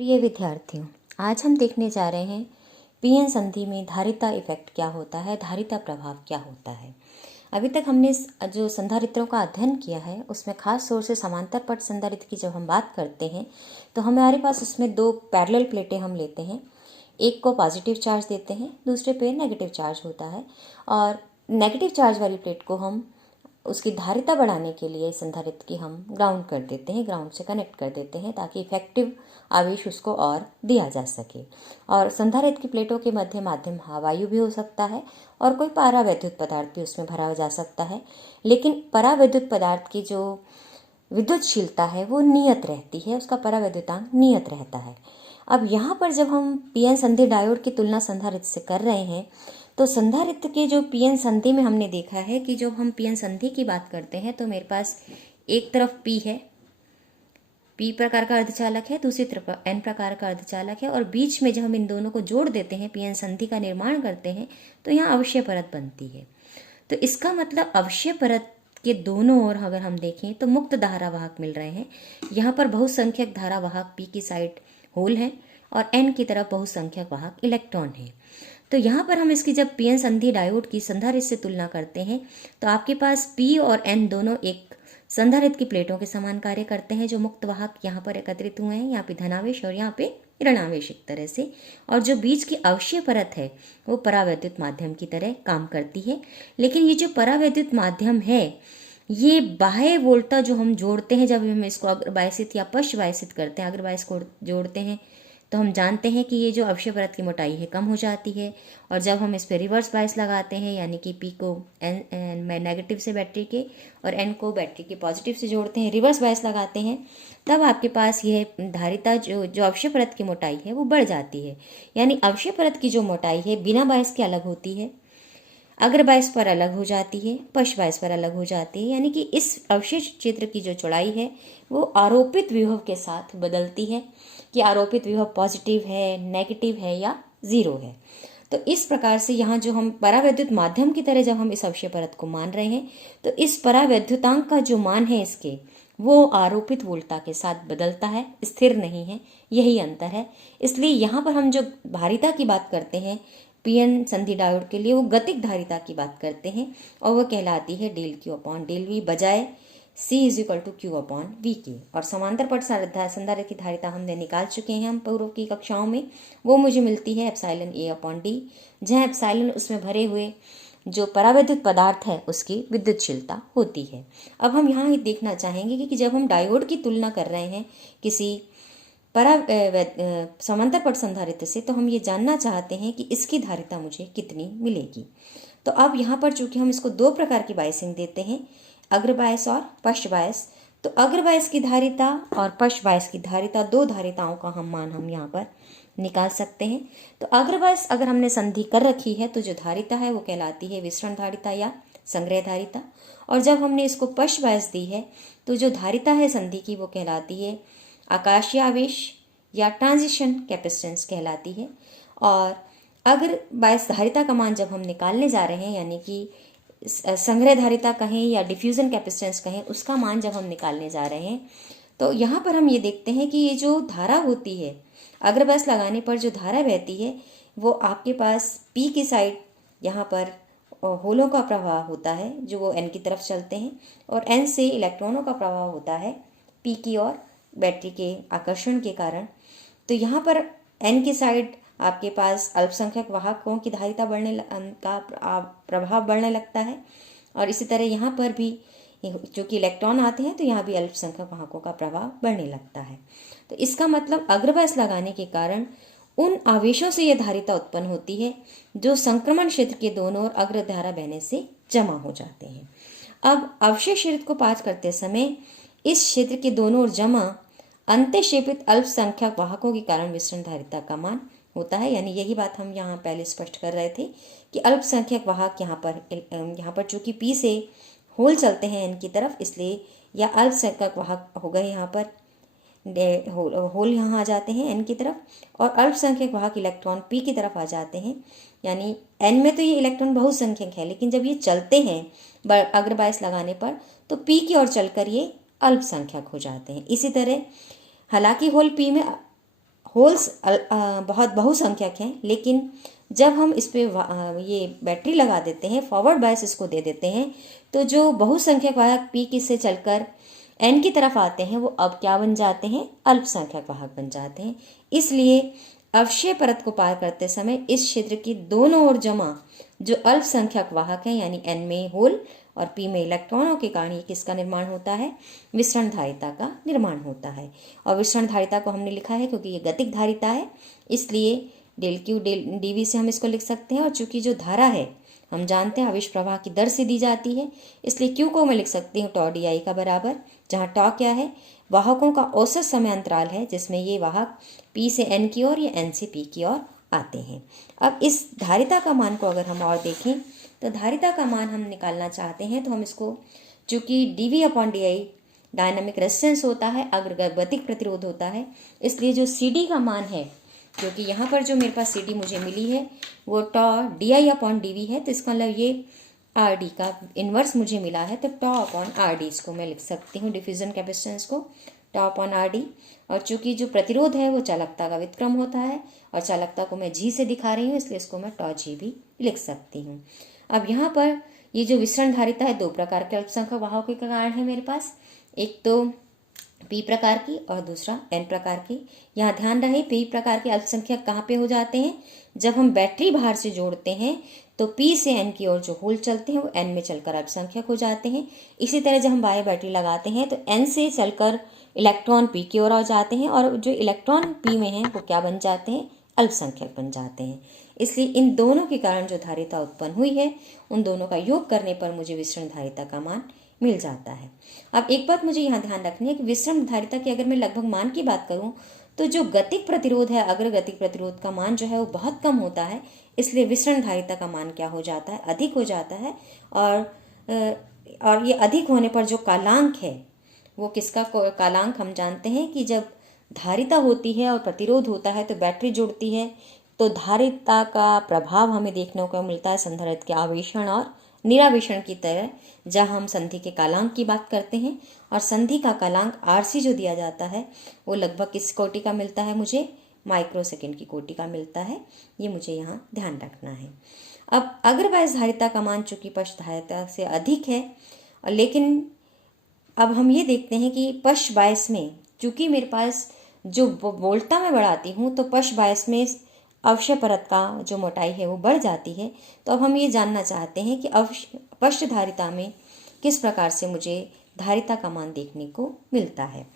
प्रिय विद्यार्थियों, आज हम देखने जा रहे हैं पीएन संधि में धारिता इफेक्ट क्या होता है, धारिता प्रभाव क्या होता है। अभी तक हमने जो संधारित्रों का अध्ययन किया है उसमें खास तौर से समांतर पट संधारित्र की जब हम बात करते हैं तो हमारे पास उसमें दो पैरेलल प्लेटें हम लेते हैं। एक को पॉजिटिव चार्ज देते हैं, दूसरे पे नेगेटिव चार्ज होता है और नेगेटिव चार्ज वाली प्लेट को हम उसकी धारिता बढ़ाने के लिए संधारित्र की हम ग्राउंड कर देते हैं, ग्राउंड से कनेक्ट कर देते हैं ताकि इफेक्टिव आवेश उसको और दिया जा सके। और संधारित्र की प्लेटों के मध्य माध्यम वायु भी हो सकता है और कोई परावैद्युत पदार्थ भी उसमें भरा जा सकता है, लेकिन परावैद्युत पदार्थ की जो विद्युतशीलता है वो नियत रहती है, उसका परावैद्युतांक नियत रहता है। अब यहाँ पर जब हम पीएन संधि डायोड की तुलना संधारित्र से कर रहे हैं तो संधारित्र के जो पीएन संधि में हमने देखा है कि जब हम पीएन संधि की बात करते हैं तो मेरे पास एक तरफ पी है, पी प्रकार का अर्धचालक है, दूसरी तरफ एन प्रकार का अर्धचालक है और बीच में जब हम इन दोनों को जोड़ देते हैं, पीएन संधि का निर्माण करते हैं तो यहाँ अवक्षय परत बनती है। तो इसका मतलब अवक्षय परत के दोनों ओर अगर हम देखें तो मुक्त धारावाहक मिल रहे हैं। यहाँ पर बहुसंख्यक धारावाहक पी की साइड होल है और एन की तरफ बहुसंख्यक वाहक इलेक्ट्रॉन है। तो यहाँ पर हम इसकी जब पीएन संधि डायोड की संधारित्र से तुलना करते हैं तो आपके पास पी और एन दोनों एक संधारित्र की प्लेटों के समान कार्य करते हैं। जो मुक्त वाहक यहाँ पर एकत्रित हुए हैं, यहाँ पे धनावेश और यहाँ पे ऋणावेश एक तरह से, और जो बीच की अवक्षय परत है वो परावैद्युत माध्यम की तरह काम करती है। लेकिन ये जो परावैद्युत माध्यम है ये बाह्य वोल्टा जो हम जोड़ते हैं, जब हम इसको अग्रबायसित या पश्चबायसित करते हैं, अग्रबायस को जोड़ते हैं तो हम जानते हैं कि ये जो अवक्षय परत की मोटाई है कम हो जाती है। और जब हम इस पर रिवर्स बायस लगाते हैं यानी कि पी को एन में नेगेटिव से बैटरी के और एन को बैटरी के पॉजिटिव से जोड़ते हैं, रिवर्स बायस लगाते हैं, तब आपके पास यह धारिता जो अवक्षय परत की मोटाई है वो बढ़ जाती है। यानी अवक्षय परत की जो मोटाई है बिना बायस के अलग होती है, अग्र बायस पर अलग हो जाती है, पश्च बायस पर अलग हो जाती है। यानी कि इस अवशेष क्षेत्र की जो चौड़ाई है वो आरोपित विभव के साथ बदलती है कि आरोपित विभव पॉजिटिव है, नेगेटिव है या जीरो है। तो इस प्रकार से यहाँ जो हम परावैद्युत माध्यम की तरह जब हम इस अवक्षय परत को मान रहे हैं तो इस परावैद्युतांक का जो मान है इसके वो आरोपित वोल्टा के साथ बदलता है, स्थिर नहीं है, यही अंतर है। इसलिए यहाँ पर हम जो धारिता की बात करते हैं पीएन संधि डायोड के लिए वो गतिक धारिता की बात करते हैं और वह कहलाती है del Q upon del V बजाय C is equal to Q upon V के। और समांतर पट संधारित्र की धारिता हमने निकाल चुके हैं हम पूर्व की कक्षाओं में, वो मुझे मिलती है एप्सिलॉन A अपॉन डी, जहाँ एप्सिलॉन उसमें भरे हुए जो परावैद्युत पदार्थ है उसकी विद्युतशीलता होती है। अब हम यहाँ ही देखना चाहेंगे कि जब हम डायोड की तुलना कर रहे हैं किसी समांतर पट संधारित्र से तो हम ये जानना चाहते हैं कि इसकी धारिता मुझे कितनी मिलेगी। तो अब यहाँ पर चूंकि हम इसको दो प्रकार की बायसिंग देते हैं, अग्र बायस और पश्च बायस, तो अग्र बायस की धारिता और पश्च बायस की धारिता, दो धारिताओं का हम यहाँ पर निकाल सकते हैं। तो अग्र बायस अगर हमने संधि कर रखी है तो जो धारिता है वो कहलाती है विसरण धारिता या संग्रह धारिता, और जब हमने इसको पश्च बायस दी है तो जो धारिता है संधि की वो कहलाती है आकाशीय आवेश या ट्रांजिशन कैपेसिटेंस कहलाती है। और अगर बायस धारिता का मान जब हम निकालने जा रहे हैं यानी कि संग्रह धारिता कहें या डिफ्यूजन कैपेसिटेंस कहें, उसका मान जब हम निकालने जा रहे हैं तो यहाँ पर हम ये देखते हैं कि ये जो धारा होती है अग्र बायस लगाने पर जो धारा बहती है वो आपके पास पी की साइड यहाँ पर होलों का प्रवाह होता है जो वो एन की तरफ चलते हैं और एन से इलेक्ट्रॉनों का प्रवाह होता है पी की और बैटरी के आकर्षण के कारण। तो यहाँ पर एन की साइड आपके पास अल्पसंख्यक वाहकों की धारिता का प्रभाव बढ़ने लगता है और इसी तरह यहाँ पर भी जो कि इलेक्ट्रॉन आते हैं तो यहाँ भी अल्पसंख्यक वाहकों का प्रभाव बढ़ने लगता है। तो इसका मतलब अग्र बायस लगाने के कारण उन आवेशों से यह धारिता उत्पन्न होती है जो संक्रमण क्षेत्र के दोनों ओर अग्र धारा बहने से जमा हो जाते हैं। अब अवशेष क्षेत्र को पास करते समय इस क्षेत्र के दोनों ओर जमा अंत्यक्षेपित अल्पसंख्यक वाहकों के कारण विसरण धारिता का मान होता है। यानी यही बात हम यहाँ पहले स्पष्ट कर रहे थे कि अल्पसंख्यक वाहक यहाँ पर चूंकि पी से होल चलते हैं एन की तरफ, इसलिए या अल्पसंख्यक वाहक हो गए यहाँ पर होल यहाँ आ जाते हैं एन की तरफ और अल्पसंख्यक वाहक इलेक्ट्रॉन पी की तरफ आ जाते हैं। यानी एन में तो ये इलेक्ट्रॉन बहुसंख्यक है, लेकिन जब ये चलते हैं अग्र बायस लगाने पर तो पी की ओर चलकर ये अल्पसंख्यक हो जाते हैं। इसी तरह हालांकि होल पी में होल्स बहुत बहुसंख्यक हैं, लेकिन जब हम इस पे ये बैटरी लगा देते हैं, फॉरवर्ड बायस इसको दे देते हैं, तो जो बहुसंख्यक वाहक पी की से चलकर एन की तरफ आते हैं वो अब क्या बन जाते हैं, अल्पसंख्यक वाहक बन जाते हैं। इसलिए अवक्षय परत को पार करते समय इस क्षेत्र की दोनों ओर जमा जो अल्पसंख्यक वाहक हैं यानी एन में होल और पी में इलेक्ट्रॉनों के कारण ये किसका निर्माण होता है, विसरण धारिता का निर्माण होता है। और विसरण धारिता को हमने लिखा है क्योंकि ये गतिक धारिता है, इसलिए डेल क्यू डेल डीवी से हम इसको लिख सकते हैं। और चूंकि जो धारा है हम जानते हैं आवेश प्रवाह की दर से दी जाती है, इसलिए क्यू को मैं लिख सकती हूँ टॉ डी आई का बराबर, जहाँ टॉ क्या है, वाहकों का औसत समय अंतराल है जिसमें ये वाहक पी से एन की ओर या एन से पी की ओर आते हैं। अब इस धारिता का मान को अगर हम और देखें तो धारिता का मान हम निकालना चाहते हैं तो हम इसको, चूंकि dv upon D I dynamic resistance होता है, अग्रगतिक प्रतिरोध होता है, इसलिए जो CD का मान है, क्योंकि यहाँ पर जो मेरे पास CD मुझे मिली है वो tau D I upon D V है, तो इसका मतलब ये आर डी का इन्वर्स मुझे मिला है, तो टॉ अपॉन आर डी इसको मैं लिख सकती हूँ, डिफ्यूजन कैपेसिटेंस को टॉ अपॉन आर डी। और चूंकि जो प्रतिरोध है वो चालकता का व्युत्क्रम होता है और चालकता को मैं जी से दिखा रही हूँ, इसलिए इसको मैं टॉ जी भी लिख सकती हूँ। अब यहाँ पर ये जो विसरण धारिता है दो प्रकार के अल्पसंख्यक वाहकों के कारण है मेरे पास, एक तो पी प्रकार की और दूसरा एन प्रकार की। यहाँ ध्यान रहे पी प्रकार के अल्पसंख्यक कहाँ पे हो जाते हैं, जब हम बैटरी बाहर से जोड़ते हैं तो पी से एन की ओर जो होल चलते हैं वो एन में चलकर अल्पसंख्यक हो जाते हैं। इसी तरह जब हम बायो बैटरी लगाते हैं तो एन से चलकर इलेक्ट्रॉन पी की ओर आ जाते हैं और जो इलेक्ट्रॉन पी में हैं वो क्या बन जाते हैं, अल्पसंख्यक बन जाते हैं। इसलिए इन दोनों के कारण जो धारिता उत्पन्न हुई है उन दोनों का योग करने पर मुझे विसरण धारिता का मान मिल जाता है। अब एक बात मुझे यहाँ ध्यान रखनी है कि विसरण धारिता की अगर मैं लगभग मान की बात करूँ तो जो गतिक प्रतिरोध है, अग्रगतिक प्रतिरोध का मान जो है वो बहुत कम होता है, इसलिए विसरण धारिता का मान क्या हो जाता है, अधिक हो जाता है। और ये अधिक होने पर जो कालांक है वो किसका कालांक, हम जानते हैं कि जब धारिता होती है और प्रतिरोध होता है तो बैटरी जुड़ती है, तो धारिता का प्रभाव हमें देखने को मिलता है संधारित्र के आवेशण और निरावेशण की तरह, जहाँ हम संधि के कालांक की बात करते हैं। और संधि का कालांक आरसी जो दिया जाता है वो लगभग किस कोटि का मिलता है, मुझे माइक्रोसेकंड की कोटि का मिलता है, ये मुझे यहाँ ध्यान रखना है। अब अग्रवाइज धारिता का मान चूंकि पश्च धारिता से अधिक है, लेकिन अब हम ये देखते हैं कि पश्च बायस में चूंकि मेरे पास जो वोल्टता मैं बढ़ाती हूँ तो पश्च बायस में अवक्षय परत का जो मोटाई है वो बढ़ जाती है। तो अब हम ये जानना चाहते हैं कि पश्च धारिता में किस प्रकार से मुझे धारिता का मान देखने को मिलता है।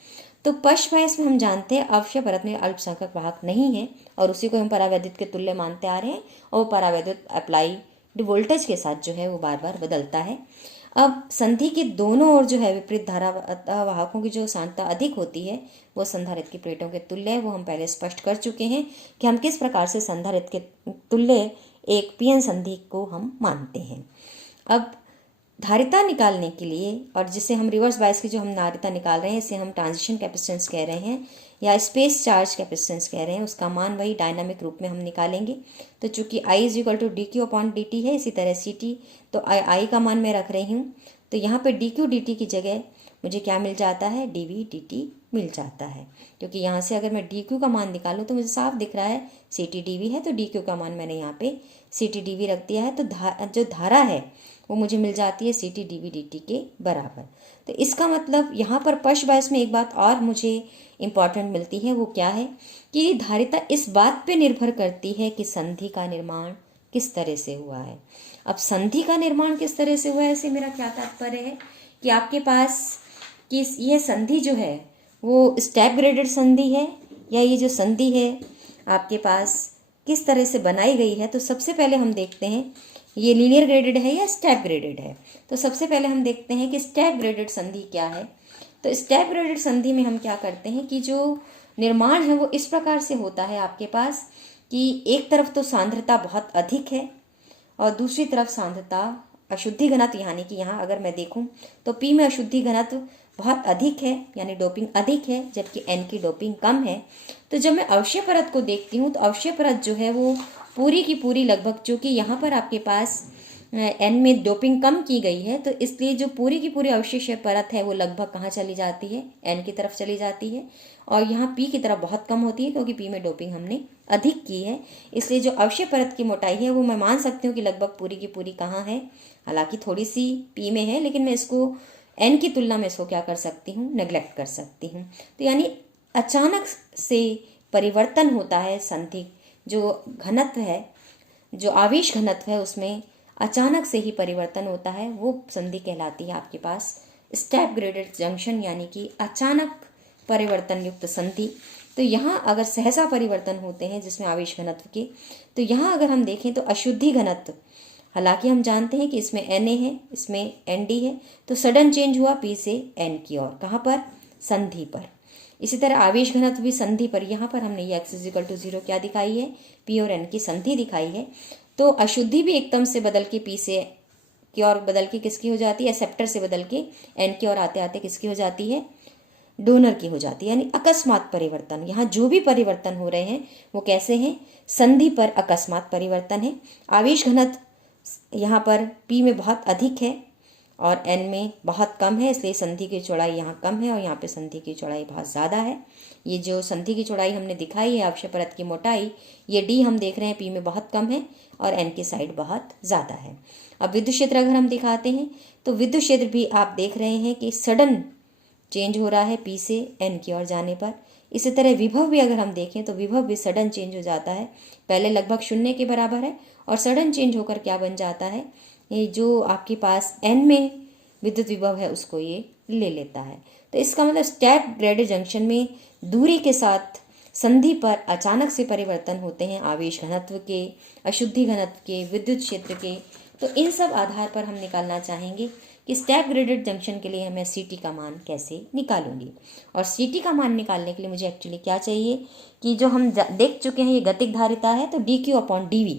तो पश्च बायस में हम जानते हैं अवक्षय परत में अल्पसंख्यक वाहक नहीं है और उसी को हम परावैद्युत के तुल्य मानते आ रहे हैं, और वो परावैद्युत अप्लाइड वोल्टेज के साथ जो है वो बार बार बदलता है। अब संधि के दोनों ओर जो है विपरीत धारा वाहकों की जो सांद्रता अधिक होती है वो संधारित्र की प्लेटों के तुल्य है। वो हम पहले स्पष्ट कर चुके हैं कि हम किस प्रकार से संधारित्र के तुल्य एक पीएन संधि को हम मानते हैं। अब धारिता निकालने के लिए, और जिसे हम रिवर्स बायस की जो हम धारिता निकाल रहे हैं इसे हम ट्रांजिशन कैपेसिटेंस कह रहे हैं या स्पेस चार्ज कैपेसिटेंस कह रहे हैं, उसका मान वही डायनामिक रूप में हम निकालेंगे। तो चूंकि I is equal to d q upon d t है, इसी तरह सी टी, तो I का मान मैं रख रही हूँ, तो यहाँ पे डी क्यू डी टी की जगह मुझे क्या मिल जाता है, डी वी डी टी मिल जाता है। क्योंकि यहाँ से अगर मैं डी क्यू का मान निकालूँ तो मुझे साफ दिख रहा है सी टी डी वी है, तो डी क्यू का मान मैंने यहाँ पे सी टी डी वी रख दिया है, तो जो धारा है वो मुझे मिल जाती है C T d V d t के बराबर। तो इसका मतलब यहाँ पर पश्च बायस में एक बात और मुझे इम्पॉर्टेंट मिलती है, वो क्या है कि धारिता इस बात पे निर्भर करती है कि संधि का निर्माण किस तरह से हुआ है। अब संधि का निर्माण किस तरह से हुआ है, इससे मेरा क्या तात्पर्य है कि आपके पास कि यह संधि जो है वो स्टेप ग्रेडेड संधि है या ये जो संधि है आपके पास किस तरह से बनाई गई है। तो सबसे पहले हम देखते हैं ये लीनियर ग्रेडेड है या स्टेप ग्रेडेड है। तो सबसे पहले हम देखते हैं कि स्टेप ग्रेडेड संधि क्या है। तो स्टेप ग्रेडेड संधि में हम क्या करते हैं कि जो निर्माण है वो इस प्रकार से होता है आपके पास कि एक तरफ तो सांद्रता बहुत अधिक है और दूसरी तरफ सांद्रता अशुद्धि घनत्व, यानी कि यहाँ अगर मैं देखूं तो P में अशुद्धि घनत्व बहुत अधिक है यानी डोपिंग अधिक है, जबकि N की डोपिंग कम है। तो जब मैं अवक्षय परत को देखती हूँ तो अवक्षय परत जो है वो पूरी की पूरी लगभग, चूँकि यहाँ पर आपके पास एन में डोपिंग कम की गई है, तो इसलिए जो पूरी की पूरी अवशेष परत है वो लगभग कहाँ चली जाती है, एन की तरफ चली जाती है। और यहाँ पी की तरफ बहुत कम होती है, क्योंकि पी में डोपिंग हमने अधिक की है। इसलिए जो अवशेष परत की मोटाई है वो मैं मान सकती हूँ कि लगभग पूरी की पूरी कहाँ है, हालांकि थोड़ी सी पी में है, लेकिन मैं इसको एन की तुलना में इसको क्या कर सकती हूँ, नेग्लेक्ट कर सकती हूँ। तो यानी अचानक से परिवर्तन होता है संधि, जो घनत्व है, जो आवेश घनत्व है उसमें अचानक से ही परिवर्तन होता है, वो संधि कहलाती है आपके पास स्टेप ग्रेडेड जंक्शन, यानी कि अचानक परिवर्तन युक्त संधि। तो यहाँ अगर सहसा परिवर्तन होते हैं जिसमें आवेश घनत्व के, तो यहाँ अगर हम देखें तो अशुद्धि घनत्व, हालांकि हम जानते हैं कि इसमें Na है, इसमें Nd है, तो सडन चेंज हुआ P से N की ओर, कहाँ पर, संधि पर। इसी तरह आवेश घनत्व भी संधि पर, यहाँ पर हमने ये x=0 क्या दिखाई है, P और N की संधि दिखाई है। तो अशुद्धि भी एकदम से बदल के P से की ओर बदल के किसकी हो जाती है, एक्सेप्टर से बदल के N की ओर आते आते किसकी हो जाती है, डोनर की हो जाती है। यानी अकस्मात परिवर्तन, यहाँ जो भी परिवर्तन हो रहे हैं वो कैसे हैं, संधि पर अकस्मात परिवर्तन है। आवेश घनत्व यहाँ पर P में बहुत अधिक है और N में बहुत कम है, इसलिए संधि की चौड़ाई यहाँ कम है और यहाँ पे संधि की चौड़ाई बहुत ज़्यादा है। ये जो संधि की चौड़ाई हमने दिखाई है, अवशेष परत की मोटाई, ये D हम देख रहे हैं P में बहुत कम है और N की साइड बहुत ज़्यादा है। अब विद्युत क्षेत्र अगर हम दिखाते हैं तो विद्युत क्षेत्र भी आप देख रहे हैं कि सडन चेंज हो रहा है P से N की ओर जाने पर। इसी तरह विभव भी अगर हम देखें तो विभव भी सडन चेंज हो जाता है, पहले लगभग 0 के बराबर है और सडन चेंज होकर क्या बन जाता है, ये जो आपके पास N में विद्युत विभव है उसको ये ले लेता है। तो इसका मतलब स्टेप ग्रेडेड जंक्शन में दूरी के साथ संधि पर अचानक से परिवर्तन होते हैं आवेश घनत्व के, अशुद्धि घनत्व के, विद्युत क्षेत्र के। तो इन सब आधार पर हम निकालना चाहेंगे कि स्टेप ग्रेडेड जंक्शन के लिए मैं CT का मान कैसे निकालूंगी। और CT का मान निकालने के लिए मुझे एक्चुअली क्या चाहिए कि जो हम देख चुके हैं ये गतिक धारिता है, तो dq/dV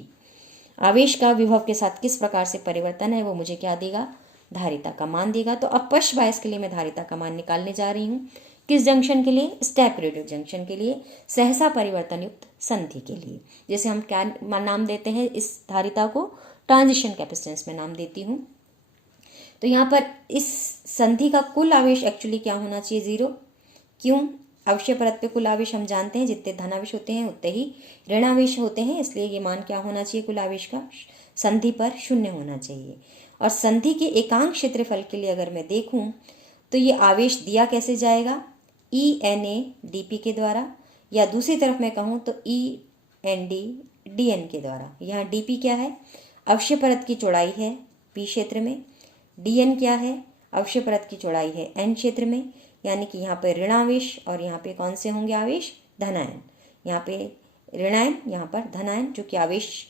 आवेश का विभव के साथ किस प्रकार से परिवर्तन है वो मुझे क्या देगा, धारिता का मान देगा। तो अब पश्च बायस के लिए मैं धारिता का मान निकालने जा रही हूँ, किस जंक्शन के लिए, स्टेप ग्रेडेड जंक्शन के लिए, सहसा परिवर्तन युक्त संधि के लिए। जैसे हम क्या नाम देते हैं इस धारिता को, ट्रांजिशन कैपेसिटेंस में नाम देती हूँ। तो यहाँ पर इस संधि का कुल आवेश एक्चुअली क्या होना चाहिए, 0। क्यों, अवशेष परत पे कुल आवेश हम जानते हैं जितने धनावेश होते हैं उतने ही ऋणावेश होते हैं, इसलिए ये मान क्या होना चाहिए कुल आवेश का, संधि पर 0 होना चाहिए। और संधि के एकांक क्षेत्रफल के लिए अगर मैं देखूं तो ये आवेश दिया कैसे जाएगा, ENA/dP के द्वारा, या दूसरी तरफ मैं कहूँ तो END/dN के द्वारा। यहाँ dP क्या है, अवशेष परत की चौड़ाई है P क्षेत्र में, dN क्या है, अवशेष परत की चौड़ाई है N क्षेत्र में, यानी कि यहाँ पर ऋणावेश और यहाँ पे कौन से होंगे आवेश, धनायन। यहाँ पे ऋणायन, यहाँ पर धनायन, जो कि आवेश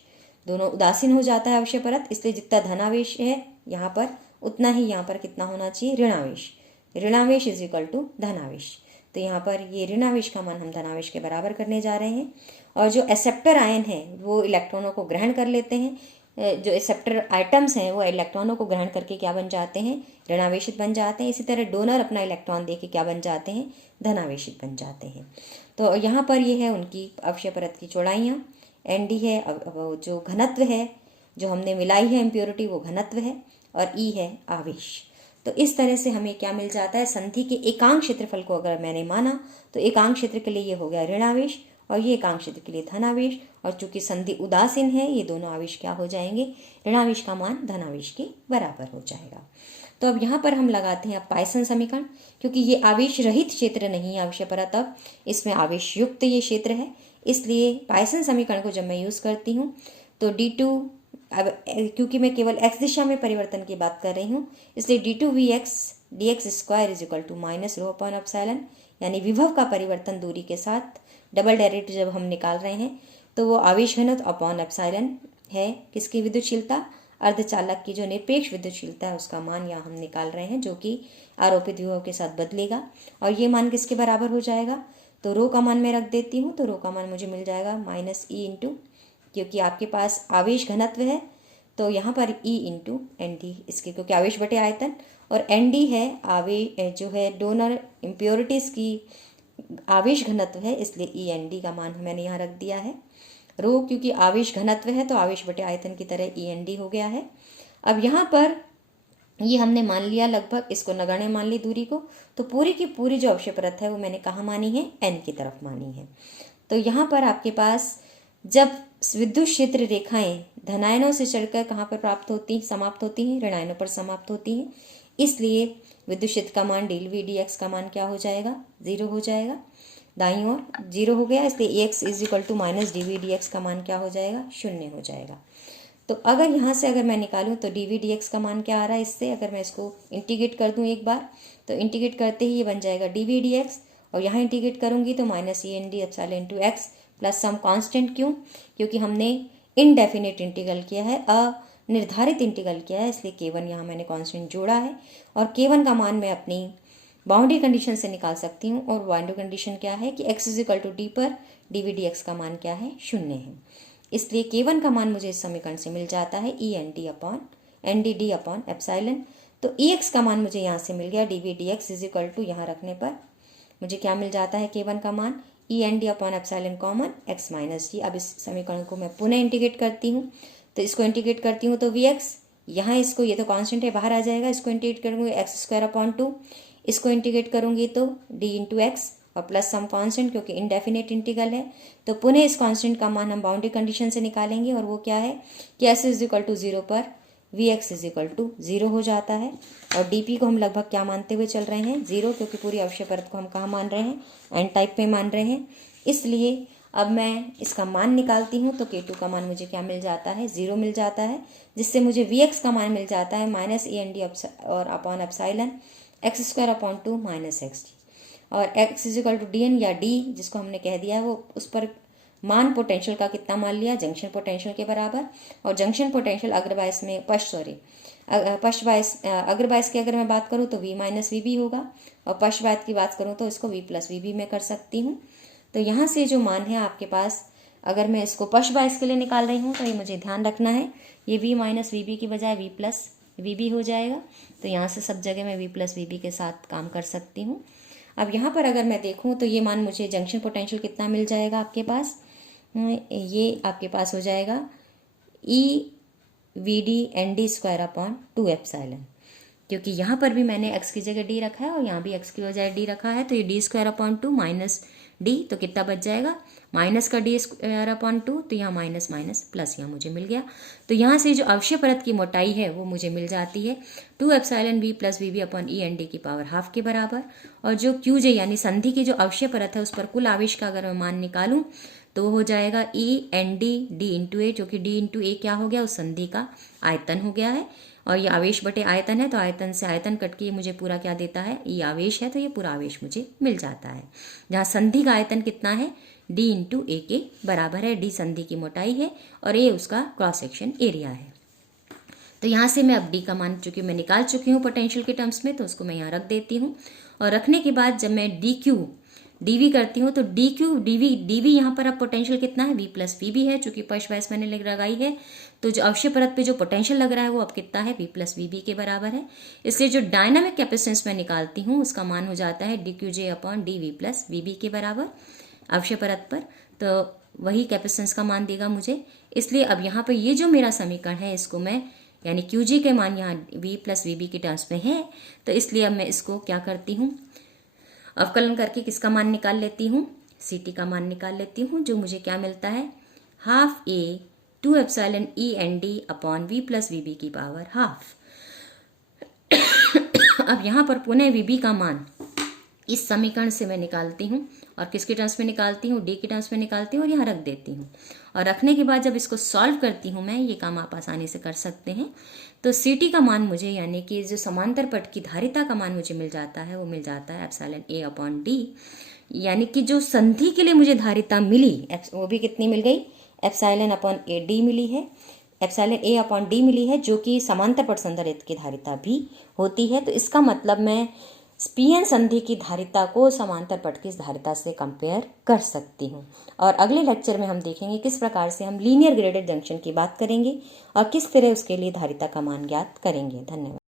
दोनों उदासीन हो जाता है अवशेष परत, इसलिए जितना धनावेश है यहाँ पर उतना ही यहाँ पर कितना होना चाहिए, ऋणावेश। ऋणावेश = धनावेश। तो यहाँ पर ये ऋणावेश का मान हम धनावेश के बराबर करने जा रहे हैं। और जो एक्सेप्टर आयन है वो इलेक्ट्रॉनों को ग्रहण कर लेते हैं, जो एक्सेप्टर आइटम्स हैं वो इलेक्ट्रॉनों को ग्रहण करके क्या बन जाते हैं, ऋणावेशित बन जाते हैं। इसी तरह डोनर अपना इलेक्ट्रॉन दे के क्या बन जाते हैं, धनावेशित बन जाते हैं। तो यहाँ पर ये है उनकी अवशेष परत की चौड़ाइयाँ, ND है जो घनत्व है, जो हमने मिलाई है इम्प्योरिटी वो घनत्व है, और E है आवेश। तो इस तरह से हमें क्या मिल जाता है, संधि के एकांक क्षेत्रफल को अगर मैंने माना तो एकांक क्षेत्र के लिए ये हो गया ऋणावेश और ये एकांक क्षेत्र के लिए धनावेश। और चूंकि संधि उदासीन है ये दोनों आवेश क्या हो जाएंगे, ऋणावेश का मान धनावेश के बराबर हो जाएगा। तो अब यहाँ पर हम लगाते हैं अब पाइसन समीकरण, क्योंकि ये आवेश रहित क्षेत्र नहीं है अवशेष परत, अब इसमें आवेश युक्त ये क्षेत्र है, इसलिए पाइसन समीकरण को जब मैं यूज़ करती हूँ तो d2, अब क्योंकि मैं केवल x दिशा में परिवर्तन की बात कर रही हूँ इसलिए d2Vx dx² - ρ/ε, यानी विभव का परिवर्तन दूरी के साथ डबल डेरिवेटिव जब हम निकाल रहे हैं तो वो आवेश घनत्व अपॉन एप्सिलॉन है, किसकी विद्युतशीलता, अर्धचालक की जो निरपेक्ष विद्युतशीलता है उसका मान यहाँ हम निकाल रहे हैं, जो कि आरोपित विभव के साथ बदलेगा। और ये मान किसके बराबर हो जाएगा, तो रो का मान मैं रख देती हूँ, तो रो का मान मुझे मिल जाएगा -E क्योंकि आपके पास आवेश घनत्व है तो यहाँ पर E/ND इसके, क्योंकि आवेश बटे आयतन, और ND है आवेश जो है डोनर इम्प्योरिटीज़ की आवेश घनत्व है, इसलिए END का मान मैंने यहाँ रख दिया है। रो क्योंकि आवेश घनत्व है तो आवेश बटे आयतन की तरह END हो गया है। अब यहाँ पर ये हमने मान लिया लगभग, इसको नगण्य मान ली दूरी को, तो पूरी की पूरी जो अवक्षय परत है वो मैंने कहाँ मानी है, n की तरफ मानी है। तो यहाँ पर आपके पास जब विद्युत क्षेत्र रेखाएं धनायनों से चढ़कर कहाँ पर समाप्त होती हैं, ऋणायनों पर समाप्त होती हैं, इसलिए विद्युत क्षेत्र का मान dV/dx का मान क्या हो जाएगा, 0 हो जाएगा। दाईं ओर 0 हो गया, इसलिए Ax = -dV/dx का मान क्या हो जाएगा, 0 हो जाएगा। तो अगर यहाँ से अगर मैं निकालूँ तो dV/dx का मान क्या आ रहा है, इससे अगर मैं इसको इंटीग्रेट कर दूँ एक बार, तो इंटीग्रेट करते ही ये बन जाएगा dV/dx, और यहाँ इंटीग्रेट करूँगी तो -END/x प्लस सम कांस्टेंट। क्यों? क्योंकि हमने इनडेफिनेट इंटीग्रल किया है, अनिर्धारित इंटीग्रल किया है, इसलिए K1 यहाँ मैंने कांस्टेंट जोड़ा है, और K1 का मान मैं अपनी बाउंड्री कंडीशन से निकाल सकती हूँ, और बाउंड्री कंडीशन क्या है कि x = d पर dV/dx का मान क्या है, 0 है। इसलिए K1 का मान मुझे इस समीकरण से मिल जाता है END/nd/ε। तो Ex का मान मुझे यहाँ से मिल गया, dV/dx = यहाँ रखने पर मुझे क्या मिल जाता है, K1 का मान END/ε कॉमन x - d। अब इस समीकरण को मैं पुनः इंटीग्रेट करती हूँ, तो इसको इंटीग्रेट करती हूँ तो Vx, यहाँ इसको, ये तो कांस्टेंट है बाहर आ जाएगा, इसको इंटीग्रेट करूँगी x²/2, इसको इंटीग्रेट करूँगी तो d × x और प्लस सम कांस्टेंट, क्योंकि इनडेफिनेट इंटीग्रल है। तो पुनः इस कांस्टेंट का मान हम बाउंड्री कंडीशन से निकालेंगे, और वो क्या है कि s = 0 पर Vx = 0 हो जाता है। और dp को हम लगभग क्या मानते हुए चल रहे हैं, 0, क्योंकि पूरी अवक्षय परत को हम कहाँ मान रहे हैं, n टाइप में मान रहे हैं। इसलिए अब मैं इसका मान निकालती हूँ, तो K2 का मान मुझे क्या मिल जाता है, 0 मिल जाता है, जिससे मुझे Vx का मान मिल जाता है -END/ε x²/2 -xd। और x = dn या d जिसको हमने कह दिया है, वो उस पर मान पोटेंशियल का कितना मान लिया, जंक्शन पोटेंशियल के बराबर। और जंक्शन पोटेंशियल अग्रबायस में अग्रबायस की अगर मैं बात करूँ तो V - VB होगा, और पश्चबायस की बात करूँ तो इसको V + VB में कर सकती हूँ। तो यहाँ से जो मान है आपके पास, अगर मैं इसको पश्चबायस के लिए निकाल रही हूँ तो ये मुझे ध्यान रखना है, ये V - VB की बजाय V + VB हो जाएगा। तो यहाँ से सब जगह मैं V + VB के साथ काम कर सकती हूँ। अब यहाँ पर अगर मैं देखूँ तो ये मान मुझे जंक्शन पोटेंशियल कितना मिल जाएगा आपके पास, ये आपके पास हो जाएगा EVD/ND²/2ε, क्योंकि यहाँ पर भी मैंने x की जगह d रखा है और यहाँ भी x की बजाय d रखा है, तो ये d²/2 - d, तो कितना बच जाएगा, माइनस का d²/2, तो यहाँ माइनस माइनस प्लस यहाँ मुझे मिल गया। तो यहाँ से जो अवक्षय परत की मोटाई है वो मुझे मिल जाती है 2ε v + VB/END² के बराबर। और जो QJ यानी संधि की जो अवक्षय परत है उस पर कुल आवेश का अगर मैं मान निकालूं तो हो जाएगा END d × A, जो कि d × A क्या हो गया, उस संधि का आयतन हो गया है, और ये आवेश बटे आयतन है, तो आयतन से आयतन कट के ये मुझे पूरा क्या देता है, ये आवेश है, तो ये पूरा आवेश मुझे मिल जाता है। जहाँ संधि का आयतन कितना है, d × A के बराबर है। d संधि की मोटाई है और A उसका क्रॉस सेक्शन एरिया है। तो यहाँ से मैं अब d का मान चूंकि मैं निकाल चुकी हूँ पोटेंशियल के टर्म्स में, तो उसको मैं यहाँ रख देती हूँ। और रखने के बाद जब मैं dV करती हूँ तो dV यहाँ पर अब पोटेंशियल कितना है, V + VB है, चूंकि पश्चबायस मैंने लगाई है, तो जो अवक्षय परत पे जो पोटेंशियल लग रहा है वो अब कितना है, V + VB के बराबर है। इसलिए जो डायनामिक कैपेसिटेंस मैं निकालती हूँ उसका मान हो जाता है dQj/dV + VB के बराबर अवक्षय परत पर, तो वही कैपेसिटेंस का मान देगा मुझे। इसलिए अब यहाँ पर ये जो मेरा समीकरण है इसको मैं, यानी QJ के मान यहाँ V + VB के टर्म्स में है, तो इसलिए अब मैं इसको क्या करती हूँ, अवकलन करके किसका मान निकाल लेती हूँ, CT का मान निकाल लेती हूँ, जो मुझे क्या मिलता है, ½ 2ε END/V + VB की पावर ½ अब यहाँ पर पुनः VB का मान इस समीकरण से मैं निकालती हूँ, और किसके टर्म्स में निकालती हूँ, D के टर्म्स में निकालती हूँ, और यहाँ रख देती हूँ। और रखने के बाद जब इसको सॉल्व करती हूँ मैं, ये काम आप आसानी से कर सकते हैं, तो CT का मान मुझे, यानी कि जो समांतर पट की धारिता का मान मुझे मिल जाता है, वो मिल जाता है εA/d, यानी कि जो संधि के लिए मुझे धारिता मिली वो भी कितनी मिल गई, εAD मिली है, εA/d मिली है, जो कि समांतर पट संधारित्र की धारिता भी होती है। तो इसका मतलब मैं PN संधि की धारिता को समांतर पट की धारिता से कंपेयर कर सकती हूँ। और अगले लेक्चर में हम देखेंगे किस प्रकार से हम लीनियर ग्रेडेड जंक्शन की बात करेंगे और किस तरह उसके लिए धारिता का मान ज्ञात करेंगे। धन्यवाद।